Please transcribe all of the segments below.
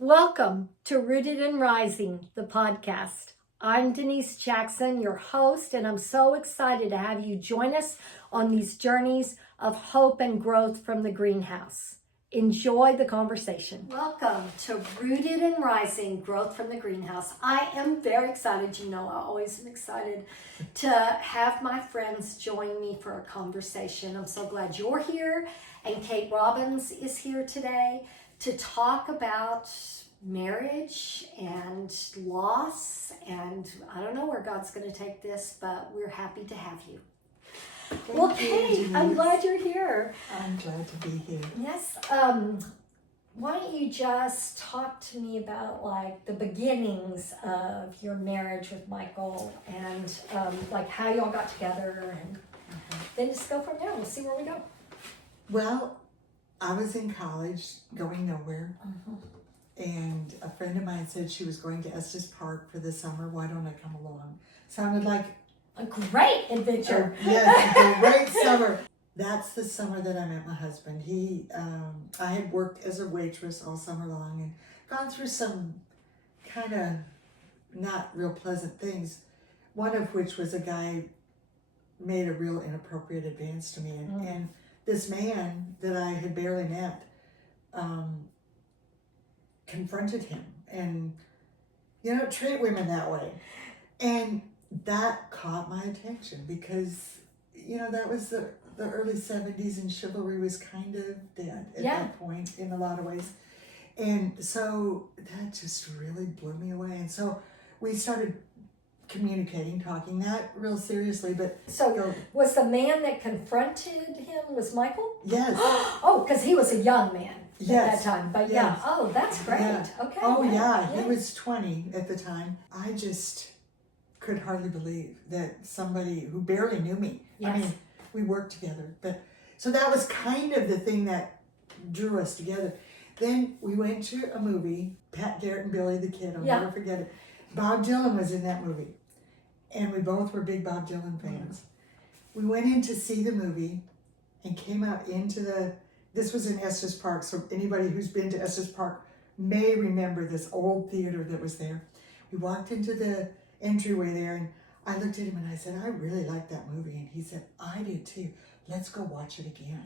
Welcome to Rooted and Rising, the podcast. I'm Denise Jackson, your host, and I'm so excited to have you join us on these journeys of hope and growth from the greenhouse. Enjoy the conversation. Welcome to Rooted and Rising, Growth from the Greenhouse. I am very excited. You know, I always am excited to have my friends join me for a conversation. I'm so glad you're here, and Kate Robbins is here today to talk about marriage and loss, and I don't know where God's going to take this, but we're happy to have you. Well, Kate, I'm glad you're here. I'm glad to be here. Yes. Why don't you just talk to me about like the beginnings of your marriage with Michael and like how y'all got together, and then just go from there. We'll see where we go. Well, I was in college, going nowhere, and a friend of mine said she was going to Estes Park for the summer. Why don't I come along? Sounded like a great adventure. Yes, a great summer. That's the summer that I met my husband. I had worked as a waitress all summer long and gone through some kind of not real pleasant things. One of which was a guy made a real inappropriate advance to me, and this man that I had barely met confronted him and, treat women that way. And that caught my attention because, that was the early 70s and chivalry was kind of dead at that point in a lot of ways. And so that just really blew me away. And so we started communicating, talking, not real seriously, but... So was the man that confronted him was Michael? Yes. Oh, because he was a young man at that time. But yes. Oh, that's great. Yeah. Okay. Oh, yeah. He was 20 at the time. I just could hardly believe that somebody who barely knew me, I mean, we worked together. But so that was kind of the thing that drew us together. Then we went to a movie, Pat Garrett and Billy the Kid, I'll never forget it. Bob Dylan was in that movie. And we both were big Bob Dylan fans. We went in to see the movie and came out into this was in Estes Park, so anybody who's been to Estes Park may remember this old theater that was there. We walked into the entryway there, and I looked at him and I said, I really like that movie. And he said, I did too. Let's go watch it again.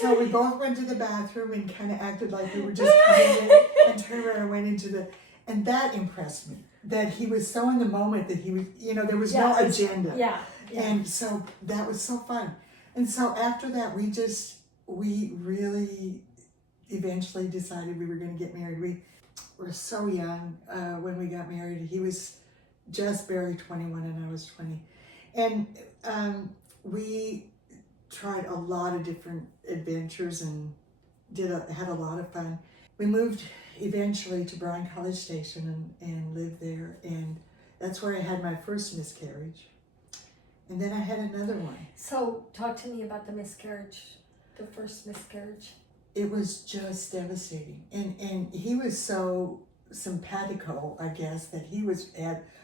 So we both went to the bathroom and kind of acted like we were just coming in and turned around and went into and that impressed me. That he was so in the moment that he was, there was no agenda. Yeah. And so that was so fun. And so after that, we really eventually decided we were going to get married. We were so young when we got married. He was just barely 21 and I was 20. And we tried a lot of different adventures and had a lot of fun. We moved eventually to Bryan College Station and lived there, and that's where I had my first miscarriage. And then I had another one. So talk to me about the miscarriage, the first miscarriage. It was just devastating. And he was so simpatico, I guess, that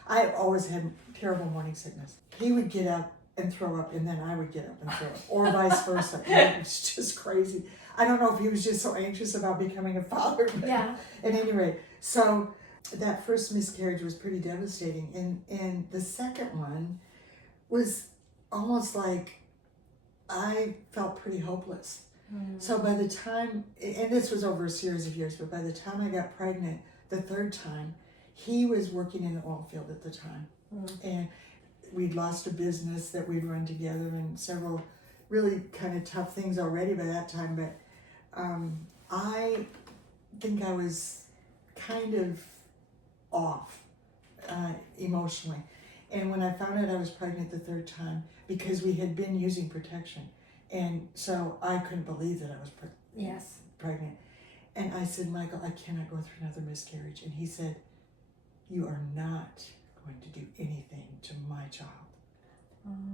I always had terrible morning sickness. He would get up and throw up, and then I would get up and throw up, or vice versa. It was just crazy. I don't know if he was just so anxious about becoming a father, but at any rate. So that first miscarriage was pretty devastating. And the second one was almost like I felt pretty hopeless. So by the time, and this was over a series of years, but by the time I got pregnant the third time, he was working in the oil field at the time. And we'd lost a business that we'd run together and several really kind of tough things already by that time. But I think I was kind of off emotionally. And when I found out I was pregnant the third time, because we had been using protection, and so I couldn't believe that I was pregnant. And I said, Michael, I cannot go through another miscarriage. And he said, you are not going to do anything to my child.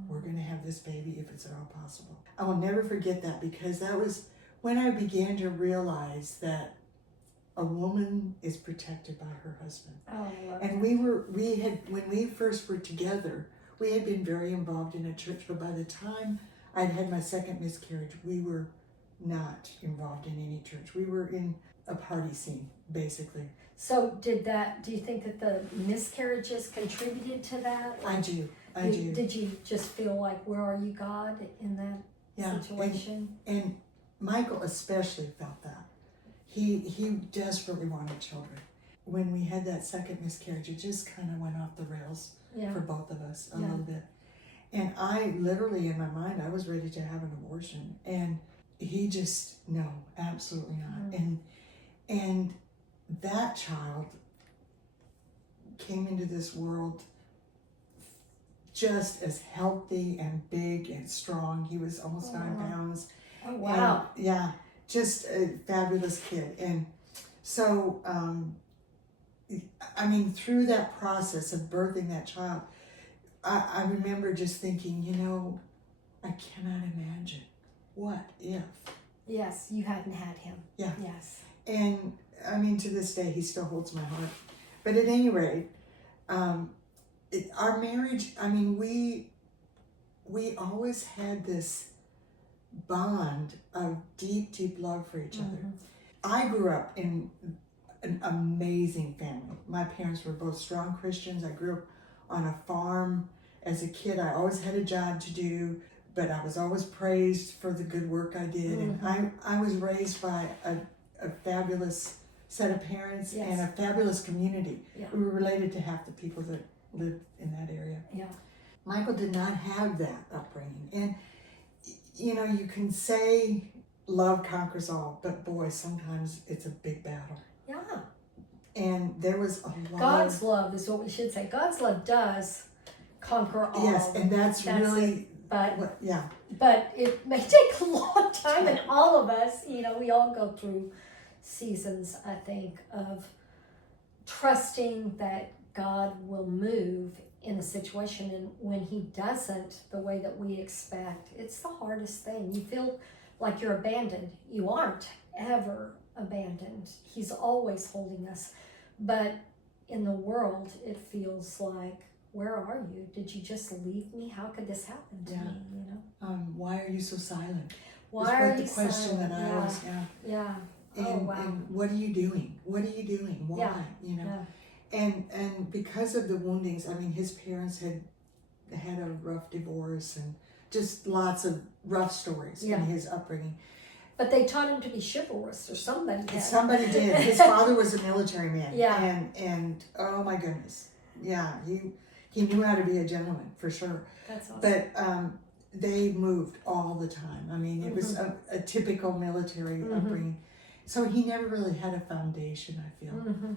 We're going to have this baby if it's at all possible. I will never forget that, because that was when I began to realize that a woman is protected by her husband. And when we first were together, we had been very involved in a church, but by the time I'd had my second miscarriage, we were not involved in any church. We were in a party scene, basically. So do you think that the miscarriages contributed to that? I do. Did you just feel like, where are you, God, in that situation? And Michael especially felt that. He desperately wanted children. When we had that second miscarriage, it just kind of went off the rails for both of us a little bit. And I literally, in my mind, I was ready to have an abortion. And he just, no, absolutely not. And that child came into this world just as healthy and big and strong. He was almost 9 pounds. Oh, wow. And, yeah, just a fabulous kid. And so, I mean, through that process of birthing that child, I remember just thinking, you know, I cannot imagine. What if? Yes, you hadn't had him. Yeah. Yes. And I mean, to this day, he still holds my heart. But at any rate, our marriage, I mean, we always had this bond of deep, deep love for each other. I grew up in an amazing family. My parents were both strong Christians. I grew up on a farm. As a kid, I always had a job to do, but I was always praised for the good work I did. And I was raised by a fabulous set of parents and a fabulous community. Yeah. We were related to half the people that lived in that area. Yeah. Michael did not have that upbringing. And, you know, you can say love conquers all, but boy, sometimes it's a big battle. Yeah. And there was a lot God's love is what we should say. God's love does conquer all. Yes, and that's really... But yeah. But it may take a long time, and all of us, you know, we all go through seasons, I think, of trusting that God will move in a situation, and when he doesn't the way that we expect, it's the hardest thing. You feel like you're abandoned. You aren't ever abandoned. He's always holding us. But in the world, it feels like, where are you? Did you just leave me? How could this happen to me? You know? Why are you so silent? Why are you the question silent? that I always Yeah. And, and what are you doing? What are you doing? Why? Yeah. You know. Yeah. And because of the woundings, I mean, his parents had a rough divorce and just lots of rough stories in his upbringing. But they taught him to be chivalrous, or somebody did. Somebody did. His father was a military man. Yeah. And oh my goodness. Yeah, he knew how to be a gentleman, for sure. That's awesome. But they moved all the time. I mean, it was a typical military upbringing. So he never really had a foundation, I feel.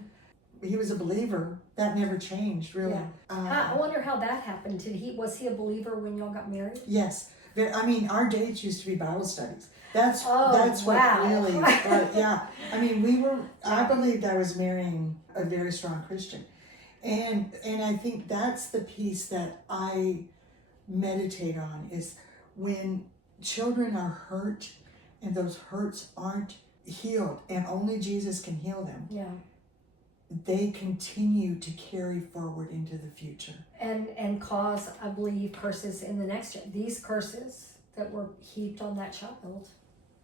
He was a believer. That never changed, really. Yeah. I wonder how that happened. Was he a believer when y'all got married? Yes. I mean, our dates used to be Bible studies. That's wow. what really, yeah. I mean, I believed I was marrying a very strong Christian. And I think that's the piece that I meditate on, is when children are hurt and those hurts aren't healed and only Jesus can heal them. Yeah. They continue to carry forward into the future. And cause, I believe, curses in the next generation. These curses that were heaped on that child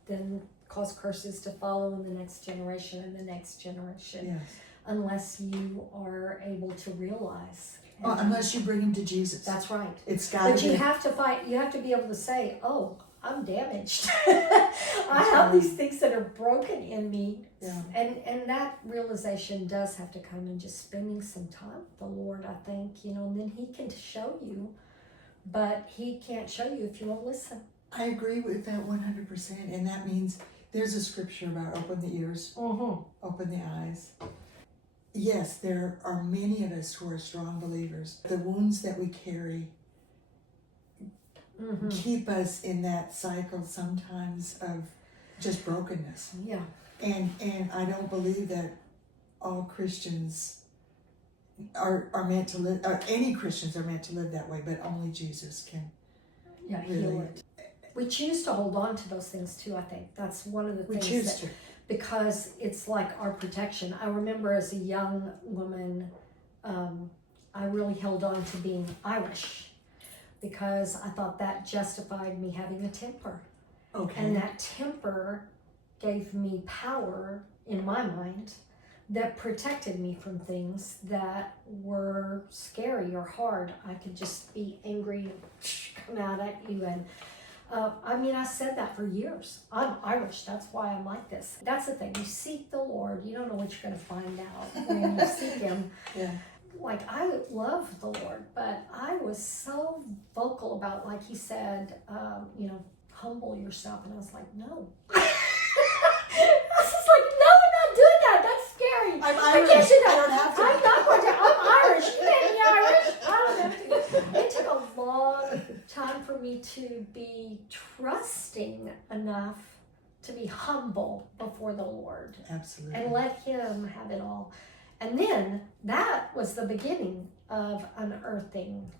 then cause curses to follow in the next generation and the next generation. Yes. Unless you are able to realize. Unless you bring him to Jesus. That's right. It's got to be. But you have to fight. You have to be able to say, "Oh, I'm damaged. I have these things that are broken in me." Yeah. And that realization does have to come in just spending some time with the Lord, I think, you know, and then he can show you, but he can't show you if you won't listen. I agree with that 100%. And that means there's a scripture about open the ears, open the eyes. Yes, there are many of us who are strong believers. The wounds that we carry keep us in that cycle sometimes of just brokenness. Yeah. And I don't believe that all Christians are meant to live, or any Christians are meant to live that way, but only Jesus can heal it. We choose to hold on to those things too, I think. That's one of the things. We choose to. Because it's like our protection. I remember as a young woman, I really held on to being Irish because I thought that justified me having a temper. Okay. And that temper gave me power in my mind that protected me from things that were scary or hard. I could just be angry and come out at you. And I said that for years. I'm Irish, that's why I'm like this. That's the thing, you seek the Lord, you don't know what you're gonna find out when you seek Him. Yeah. Like, I love the Lord, but I was so vocal about, like he said, humble yourself. And I was like, no. I was just like, no, I'm not doing that. That's scary. I'm I Irish. can't do that. I don't have to. I'm not going to. I'm Irish. You can't be Irish. I don't have to. It took a long time for me to be trusting enough to be humble before the Lord. Absolutely. And let Him have it all. And then that was the beginning of unearthing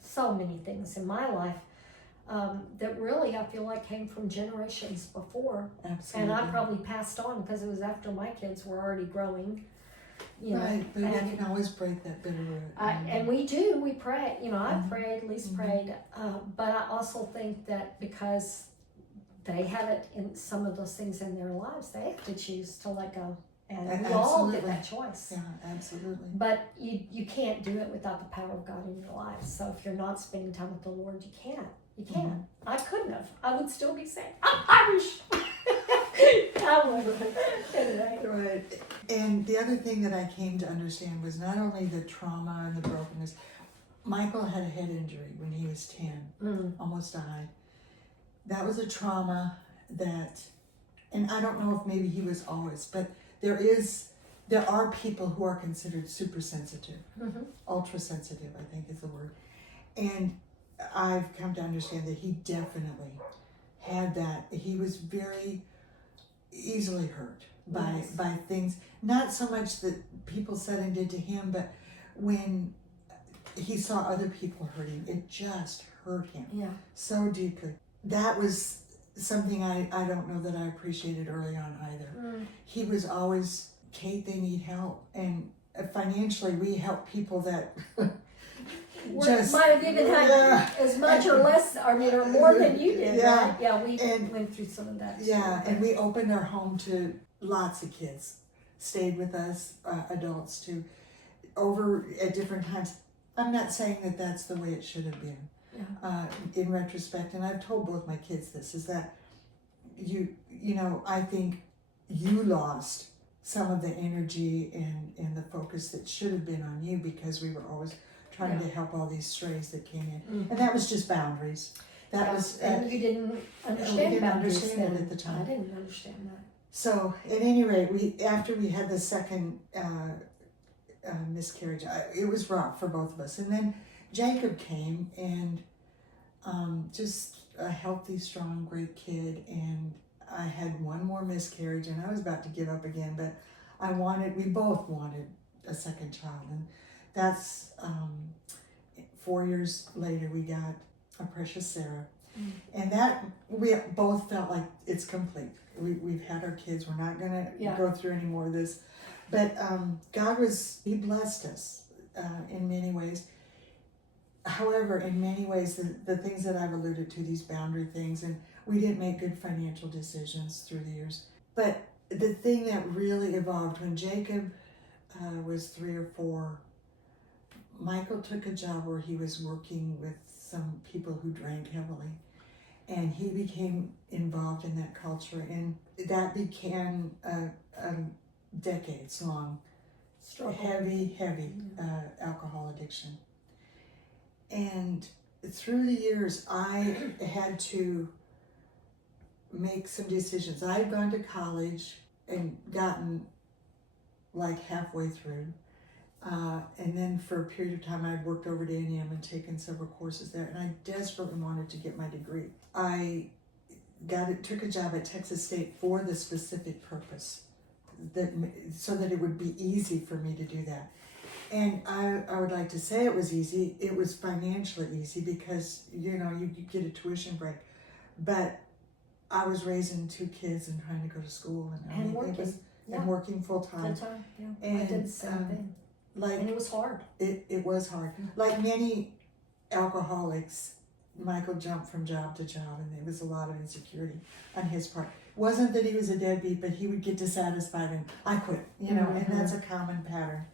so many things in my life that really I feel like came from generations before. Absolutely. And I probably passed on because it was after my kids were already growing. Right, but we can always break that bitter root. And we do, we pray. I've prayed, Lee's Mhm. prayed. But I also think that because they have it in some of those things in their lives, they have to choose to let go. And we all get that choice. Yeah, absolutely. But you can't do it without the power of God in your life. So if you're not spending time with the Lord, you can't. You can't. Mm-hmm. I couldn't have. I would still be saying, I'm Irish. I would. Anyway. Right. And the other thing that I came to understand was not only the trauma and the brokenness. Michael had a head injury when he was 10, almost died. That was a trauma that, and I don't know if maybe he was always, but there are people who are considered super sensitive, ultra sensitive, I think is the word. And I've come to understand that he definitely had that. He was very easily hurt by things, not so much that people said and did to him, but when he saw other people hurting, it just hurt him so deeply. That was something I don't know that I appreciated early on either. He was always, Kate, they need help. And financially, we help people that just might have even had as much or less, or more than you did, right? Yeah, we went through some of that too. Yeah, and we opened our home to lots of kids, stayed with us, adults too, over at different times. I'm not saying that that's the way it should have been. In retrospect, and I've told both my kids this, is that I think you lost some of the energy and the focus that should have been on you because we were always trying to help all these strays that came in. And that was just boundaries. That was and you didn't understand didn't boundaries understand then. it at the time. I didn't understand that. So at any rate, after we had the second miscarriage, it was rough for both of us. And then Jacob came, and just a healthy, strong, great kid. And I had one more miscarriage, and I was about to give up again. But we both wanted a second child, and that's 4 years later we got a precious Sarah, and that we both felt like it's complete. We've had our kids. We're not gonna go through any more of this. But God He blessed us in many ways. However, in many ways, the things that I've alluded to, these boundary things, and we didn't make good financial decisions through the years. But the thing that really evolved, when Jacob was 3 or 4, Michael took a job where he was working with some people who drank heavily. And he became involved in that culture, and that began a decades-long heavy alcohol addiction. And through the years, I had to make some decisions. I had gone to college and gotten like halfway through. And then for a period of time, I'd worked over at A&M and taken several courses there. And I desperately wanted to get my degree. I took a job at Texas State for the specific purpose, so that it would be easy for me to do that. And I would like to say it was easy. It was financially easy because, you get a tuition break. But I was raising 2 kids and trying to go to school. And working. And working full time. Full time, yeah. And, I did the same thing. And it was hard. It was hard. Like many alcoholics, Michael jumped from job to job, and there was a lot of insecurity on his part. Wasn't that he was a deadbeat, but he would get dissatisfied and I quit, you know, and that's a common pattern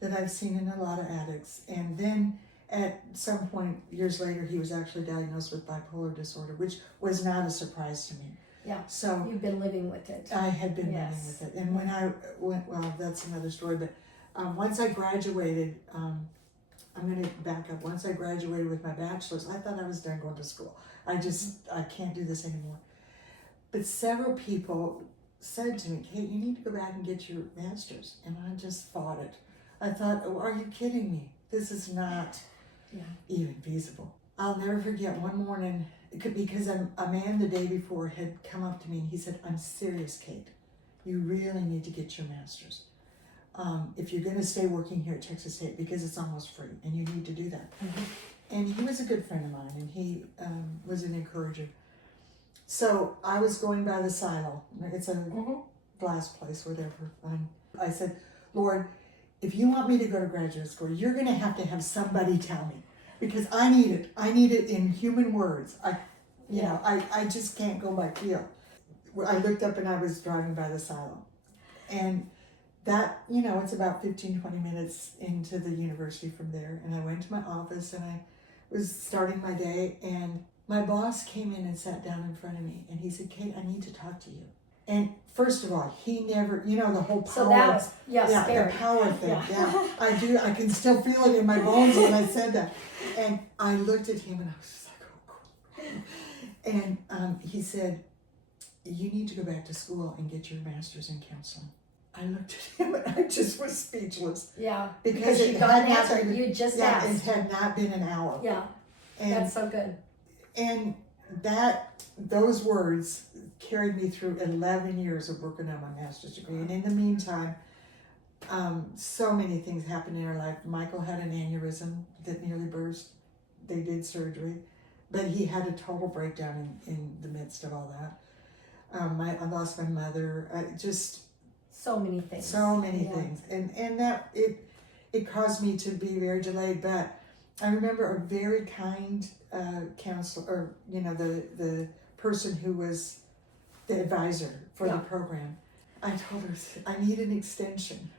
that I've seen in a lot of addicts. And then at some point, years later, he was actually diagnosed with bipolar disorder, which was not a surprise to me. Yeah. So you've been living with it. I had been living with it. And when I went, well, that's another story, but once I graduated, I'm going to back up. Once I graduated with my bachelor's, I thought I was done going to school. I can't do this anymore. But several people said to me, Kate, you need to go back and get your master's. And I just fought it. I thought, oh, are you kidding me? This is not even feasible. I'll never forget one morning, because a man the day before had come up to me and he said, I'm serious, Kate. You really need to get your master's. If you're going to stay working here at Texas State, because it's almost free and you need to do that. And he was a good friend of mine, and he was an encourager. So I was going by the silo. It's a glass place, whatever. I said, Lord, if you want me to go to graduate school, you're going to have somebody tell me, because I need it. I need it in human words. I just can't go by feel. I looked up and I was driving by the silo. And that, it's about 15, 20 minutes into the university from there. And I went to my office and I was starting my day, and my boss came in and sat down in front of me and he said, Kate, I need to talk to you. And first of all, he never, the whole power. So that was, scary. The power thing. I can still feel it in my bones when I said that. And I looked at him and I was just like, oh, cool. And he said, you need to go back to school and get your master's in counseling. I looked at him and I just was speechless. Yeah. Because you got an answer. You just asked. It had not been an hour. Yeah. And, that's so good. And those words carried me through 11 years of working on my master's degree. And in the meantime, so many things happened in our life. Michael had an aneurysm that nearly burst. They did surgery, but he had a total breakdown in the midst of all that. I lost my mother. So many things. So many things. And that it caused me to be very delayed. But I remember a very kind counselor, or the person who was the advisor for the program. I told her, I need an extension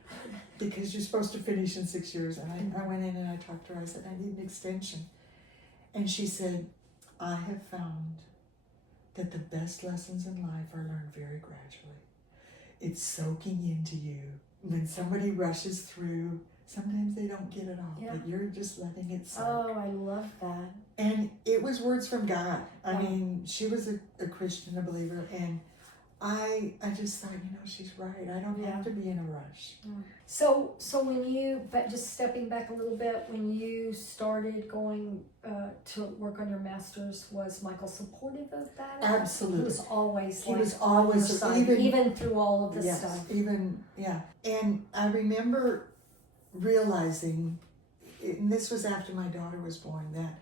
because you're supposed to finish in 6 years. And I went in and I talked to her. I said, I need an extension. And she said, I have found that the best lessons in life are learned very gradually. It's soaking into you. When somebody rushes through, sometimes they don't get it all, but you're just letting it soak. Oh, I love that. And it was words from God. I mean, she was a Christian, a believer, and I just thought, she's right. I don't have to be in a rush. So when you, but just stepping back a little bit, when you started going to work on your master's, was Michael supportive of that? Absolutely. He was always on your side, even through all of this stuff. And I remember realizing, and this was after my daughter was born, that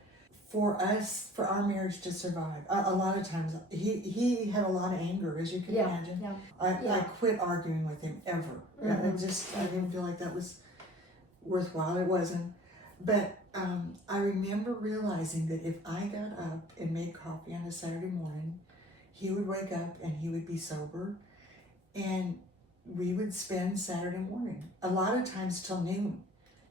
for our marriage to survive, a lot of times, he had a lot of anger, as you can imagine. Yeah. I quit arguing with him ever. I didn't feel like that was worthwhile. It wasn't. But I remember realizing that if I got up and made coffee on a Saturday morning, he would wake up and he would be sober, and we would spend Saturday morning, a lot of times till noon,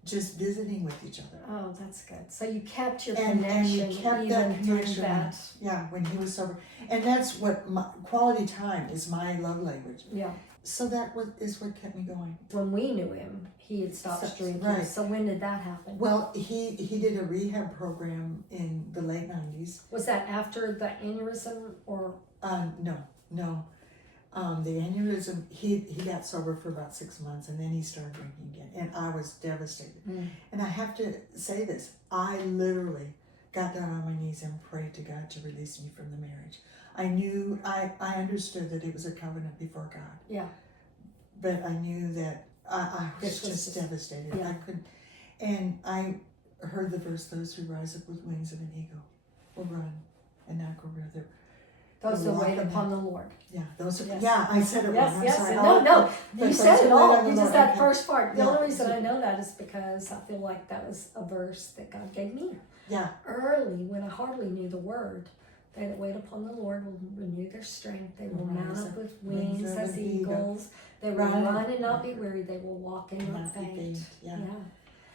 just visiting with each other. Oh, that's good. So you kept your connection, and you kept even that connection, through that. Yeah, when he was sober. And that's what quality time is, my love language. Yeah. So that is what kept me going. When we knew him, he had stopped drinking. Right. So when did that happen? Well, he did a rehab program in the late 90s. Was that after the aneurysm or? No. The aneurysm, he got sober for about 6 months, and then he started drinking again, and I was devastated. And I have to say this, I literally got down on my knees and prayed to God to release me from the marriage. I knew, I understood that it was a covenant before God. Yeah. But I knew that I was just devastated. Yeah. I couldn't, and I heard the verse, those who rise up with wings of an eagle will run and not grow weary. Those that wait upon the Lord. Yeah, those are, Yes. yeah, I said it Yes, wrong. I'm yes. sorry. No, you But said those it who wait all. on the You just Lord, that okay. first part. The Yeah. only reason I know that is because I feel like that was a verse that God gave me Yeah, early when I hardly knew the word. They that wait upon the Lord will renew their strength. They will mount up with wings as eagles. They will run and not be weary. They will walk and not faint. Yeah.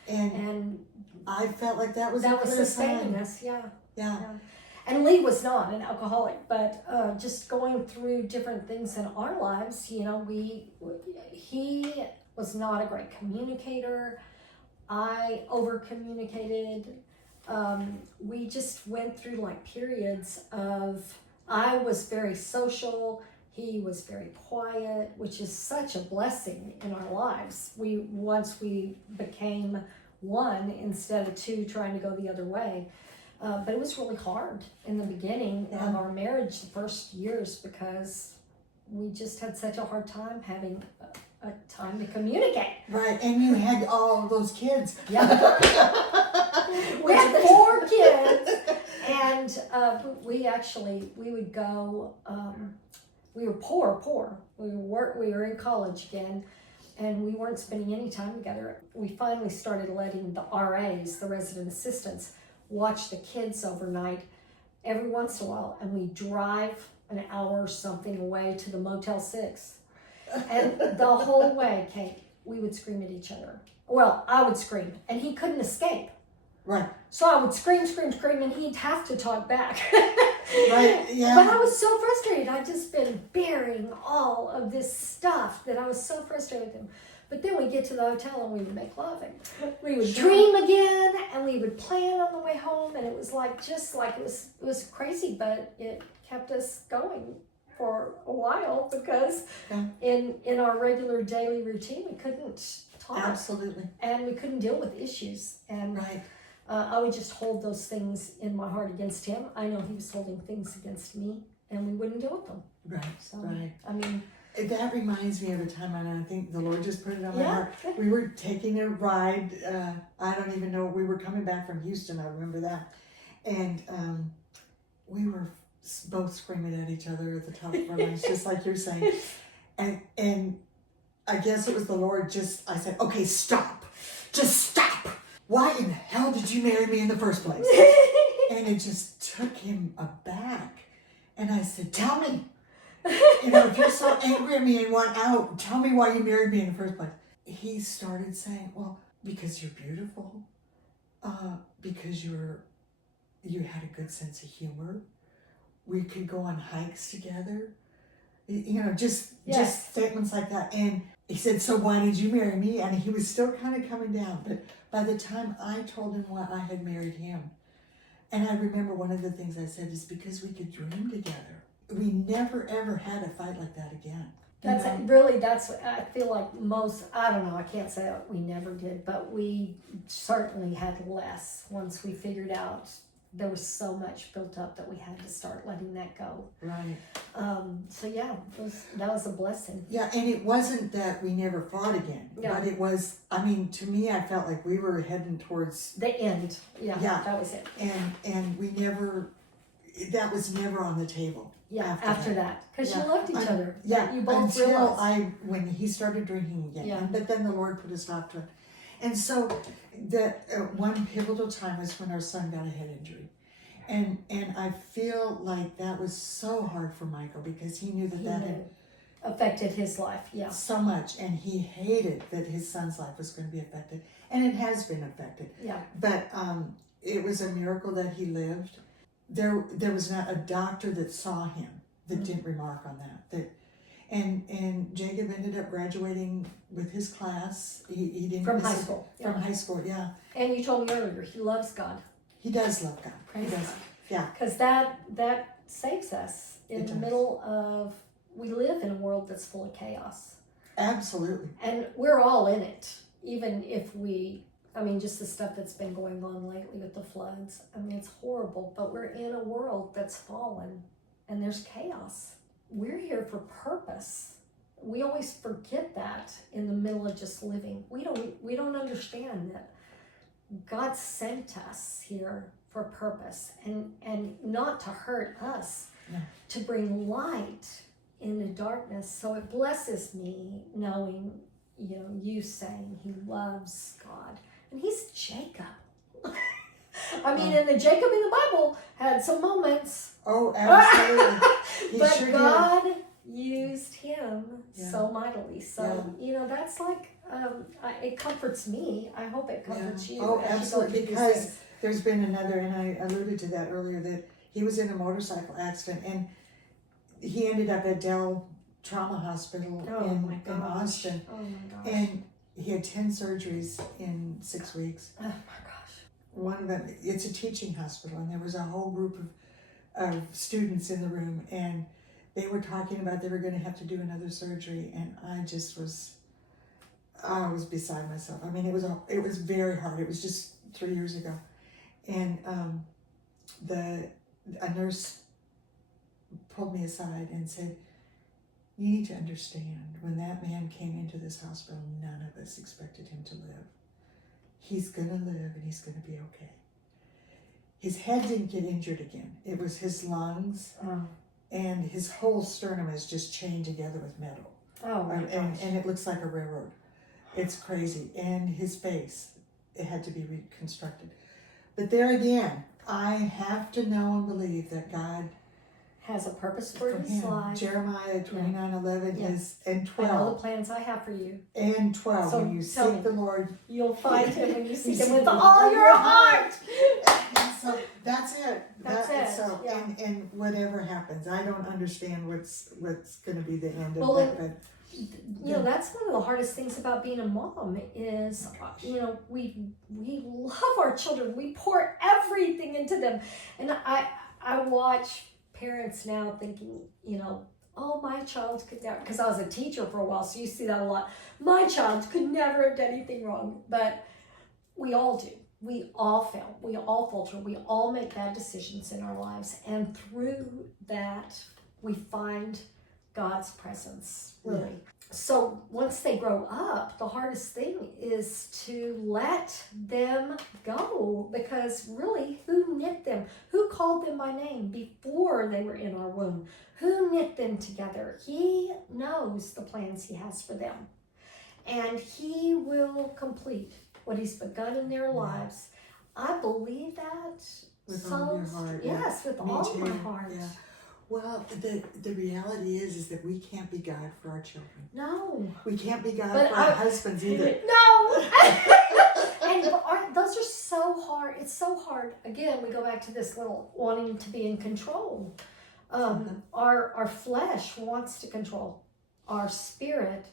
Yeah. And I felt like that was a clear sustaining sign. us. Yeah. Yeah. And Lee was not an alcoholic, but just going through different things in our lives, you know, he was not a great communicator. I over communicated. We just went through like periods of, I was very social. He was very quiet, which is such a blessing in our lives. Once we became one instead of two trying to go the other way. But it was really hard in the beginning of our marriage, the first years, because we just had such a hard time having a time to communicate. Right, and you had all those kids. Yeah. We had 4 kids, and we would go, we were poor. We were in college again, and we weren't spending any time together. We finally started letting the RAs, the resident assistants, watch the kids overnight every once in a while, and we drive an hour or something away to the Motel 6. And the whole way, Kate, we would scream at each other. Well, I would scream, and he couldn't escape. Right. So I would scream, and he'd have to talk back. Right, yeah. But I was so frustrated. I'd just been bearing all of this stuff that I was so frustrated with him. But then we'd get to the hotel and we would make love, and we would dream again, and we would plan on the way home, and it was it was crazy, but it kept us going for a while because in our regular daily routine we couldn't talk. Absolutely. And we couldn't deal with issues. And right. I would just hold those things in my heart against him. I know he was holding things against me, and we wouldn't deal with them. Right. So, right. I mean, that reminds me of a time, and I think the Lord just put it on my heart. We were taking a ride. I don't even know. We were coming back from Houston. I remember that. And we were both screaming at each other at the top of our lungs, just like you're saying. And I guess it was the Lord I said, okay, stop. Just stop. Why in the hell did you marry me in the first place? And it just took him aback. And I said, tell me. You know, if you're so angry at me and want out, tell me why you married me in the first place. He started saying, well, because you're beautiful, because you had a good sense of humor. We could go on hikes together. You know, just statements like that. And he said, so why did you marry me? And he was still kind of coming down. But by the time I told him why I had married him, and I remember one of the things I said is because we could dream together. We never ever had a fight like that again. That's what I feel like most, I don't know, I can't say that we never did, but we certainly had less once we figured out there was so much built up that we had to start letting that go. Right. So yeah, that was a blessing. Yeah, and it wasn't that we never fought again, but it was, I mean, to me, I felt like we were heading towards the end. Yeah, that was it. And we never, that was never on the table. Yeah, after that. Because you loved each other. Yeah, you both until when he started drinking again. Yeah. But then the Lord put a stop to it. And so that one pivotal time was when our son got a head injury. And I feel like that was so hard for Michael because he knew that had affected his life, so much. And he hated that his son's life was going to be affected. And it has been affected. Yeah. But it was a miracle that he lived. There was not a doctor that saw him that didn't remark on that. And Jacob ended up graduating with his class. He didn't from high school. From high school, yeah. And you told me earlier he loves God. He does love God. Praise God. Yeah. Because that saves us in the middle of, we live in a world that's full of chaos. Absolutely. And we're all in it, even if just the stuff that's been going on lately with the floods. I mean, it's horrible, but we're in a world that's fallen and there's chaos. We're here for purpose. We always forget that in the middle of just living. We don't understand that God sent us here for purpose and not to hurt us. to bring light into darkness. So it blesses me knowing, you saying he loves God. And he's Jacob. I mean, and the Jacob in the Bible had some moments. Oh, absolutely. But sure God used him Yeah. so mightily. So, that's like, it comforts me. I hope it comforts you. Oh, as you go absolutely. through these Because things. there's been another, and I alluded to that earlier, that he was in a motorcycle accident and he ended up at Dell Trauma Hospital in Austin. Oh my gosh. And he had 10 surgeries in 6 weeks. Oh my gosh. One of them, it's a teaching hospital, and there was a whole group of students in the room, and they were talking about they were going to have to do another surgery, and I was beside myself. I mean, it was very hard. It was just 3 years ago, and a nurse pulled me aside and said, "You need to understand, when that man came into this hospital, none of us expected him to live. He's going to live and he's going to be okay." His head didn't get injured again. It was his lungs, and his whole sternum is just chained together with metal. Oh my gosh. And it looks like a railroad. It's crazy. And his face, it had to be reconstructed. But there again, I have to know and believe that God has a purpose for his him. life. Jeremiah 29:11 is, and I know 12. the plans I have for you. And 12, So when you tell me. seek the Lord. You'll find him when you seek him seek with him all your heart. And so that's it. That's it, So, yeah. and whatever happens, I don't understand what's going to be the end of Well, that. But that's one of the hardest things about being a mom is, we love our children. We pour everything into them. And I watch parents now thinking, oh, my child could never, because I was a teacher for a while, so you see that a lot. My child could never have done anything wrong, but we all do. We all fail. We all falter. We all make bad decisions in our lives. And through that, we find God's presence, really. Yeah. So once they grow up, the hardest thing is to let them go, because really, who knit them? Who called them by name before they were in our womb? Who knit them together? He knows the plans he has for them, and he will complete what he's begun in their lives. I believe that. with all of your heart. Yes, with Me all of my too. heart. Yeah. Well, the reality is that we can't be God for our children. No. We can't be God But for our husbands either. No. And those are so hard. It's so hard. Again, we go back to this little wanting to be in control. Our flesh wants to control. Our spirit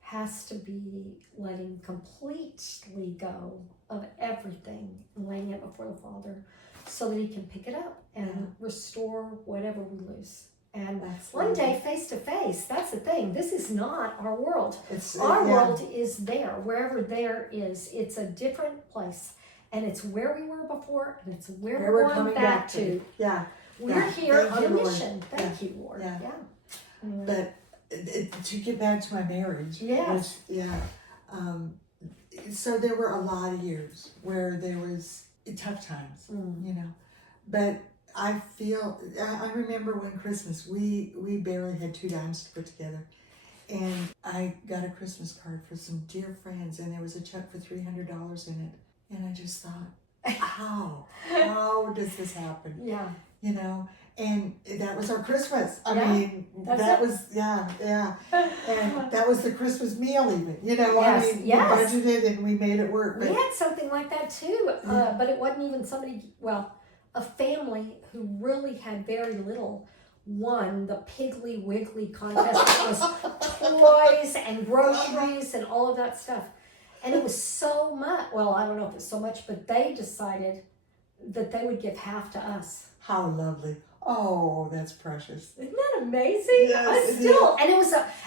has to be letting completely go of everything and laying it before the Father, so that he can pick it up and restore whatever we lose. And one day, face to face, that's the thing. This is not our world. Our world is there. Wherever there is, it's a different place. And it's where we were before, and it's where we're going back to. Yeah. We're here Thank on you, a Lord. mission. Thank you, Lord. Yeah. Mm. But to get back to my marriage, Yes. so there were a lot of years where there was tough times, but I remember one Christmas, we barely had 2 dimes to put together, and I got a Christmas card for some dear friends, and there was a check for $300 in it, and I just thought, how does this happen? Yeah. And that was our Christmas. I Yeah, mean, that was, and that was the Christmas meal even, we budgeted and we made it work. We had something like that too, but it wasn't even a family who really had very little won the Piggly Wiggly contest. It was toys and groceries and all of that stuff. And it was so much, I don't know if it was so much, but they decided that they would give half to us. How lovely. Oh, that's precious. Isn't that amazing? Yes,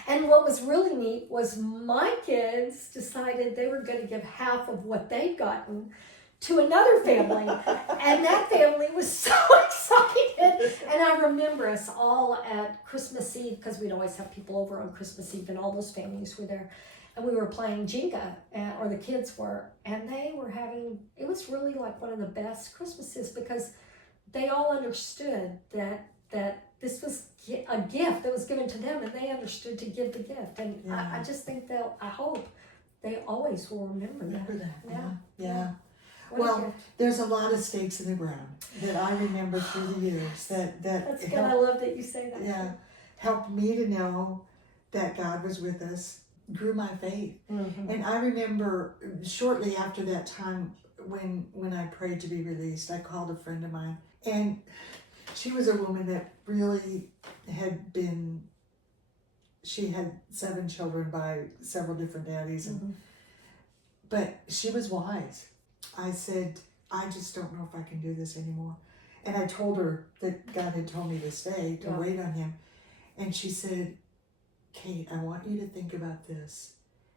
And what was really neat was my kids decided they were going to give half of what they'd gotten to another family. And that family was so excited. And I remember us all at Christmas Eve, because we'd always have people over on Christmas Eve, and all those families were there. And we were playing Jenga, or the kids were, and they were it was really like one of the best Christmases, because they all understood that this was a gift that was given to them, and they understood to give the gift. And Yeah. I just think I hope they always will remember that. Remember that. Yeah. Yeah. What a Well, gift. there's a lot of stakes in the ground that I remember through the years that That's good. helped, I love that you say that. yeah, helped me to know that God was with us, grew my faith. Mm-hmm. And I remember shortly after that time when I prayed to be released, I called a friend of mine, and she was a woman that really she had 7 children by several different daddies, and, Mm-hmm. but she was wise. I said, I just don't know if I can do this anymore. And I told her that God had told me to stay, to wait on him. And she said, Kate, I want you to think about this.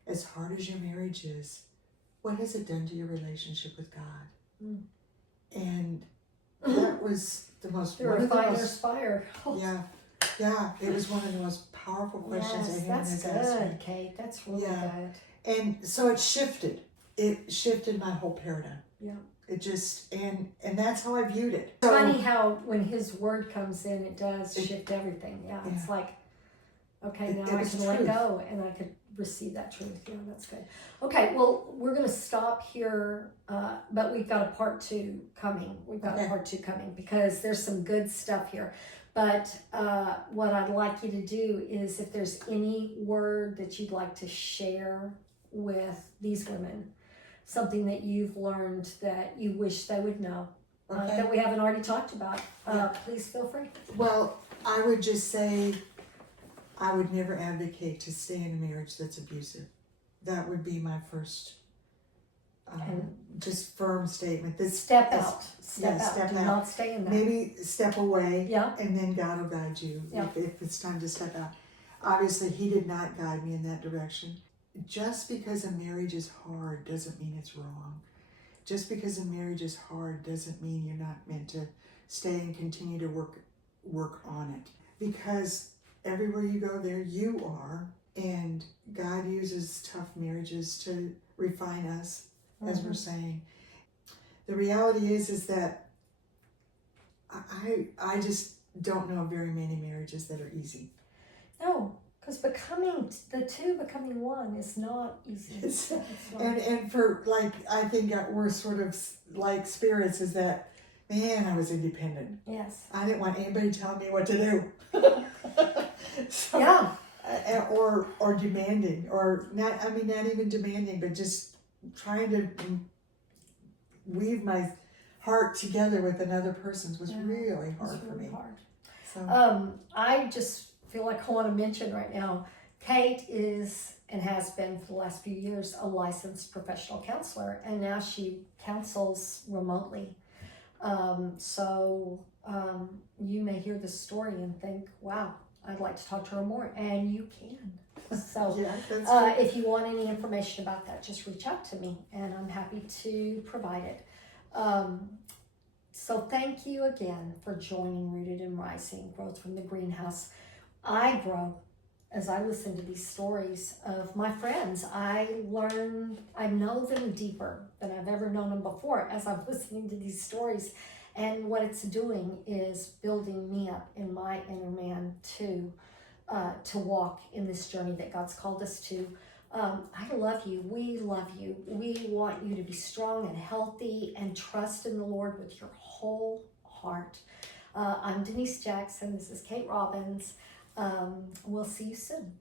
As hard as your marriage is, what has it done to your relationship with God? Mm. And that was the most, The refiner's fire. yeah, it was one of the most powerful questions Yes, anyone that's has asked me. good, Kate. That's really Yeah. good. And so it shifted my whole paradigm. Yeah. It just, and that's how I viewed it. It's funny how when his word comes in, it does shift everything. Yeah, it's like, okay, now I can let go and I could receive that truth. Yeah, that's good. Okay, well, we're going to stop here, but we've got a part 2 coming. Because there's some good stuff here. But what I'd like you to do is, if there's any word that you'd like to share with these women, something that you've learned that you wish they would know, that we haven't already talked about, please feel free. Well, I would just say I would never advocate to stay in a marriage that's abusive. That would be my first just firm statement. Step out. Do out. not stay in that. Maybe step away, Yeah. and then God will guide you if it's time to step out. Obviously, he did not guide me in that direction. Just because a marriage is hard doesn't mean it's wrong. Just because a marriage is hard doesn't mean you're not meant to stay and continue to work on it. Because everywhere you go, there you are. And God uses tough marriages to refine us, as we're saying. The reality is that I just don't know very many marriages that are easy. No, because becoming one is not easy. It's not. And for, like, I think we're sort of like spirits, is that, man, I was independent. Yes. I didn't want anybody telling me what to do. So, yeah. Or demanding, or not even demanding, but just trying to weave my heart together with another person's was really hard for me. Hard. So. I just feel like I want to mention right now, Kate is and has been for the last few years a licensed professional counselor, and now she counsels remotely. So you may hear this story and think, wow, I'd like to talk to her more, and you can. So if you want any information about that, just reach out to me, and I'm happy to provide it. So thank you again for joining Rooted and Rising, Growth from the Greenhouse. I grow as I listen to these stories of my friends. I know them deeper than I've ever known them before as I'm listening to these stories. And what it's doing is building me up in my inner man to walk in this journey that God's called us to. I love you. We love you. We want you to be strong and healthy and trust in the Lord with your whole heart. I'm Denise Jackson. This is Kate Robbins. We'll see you soon.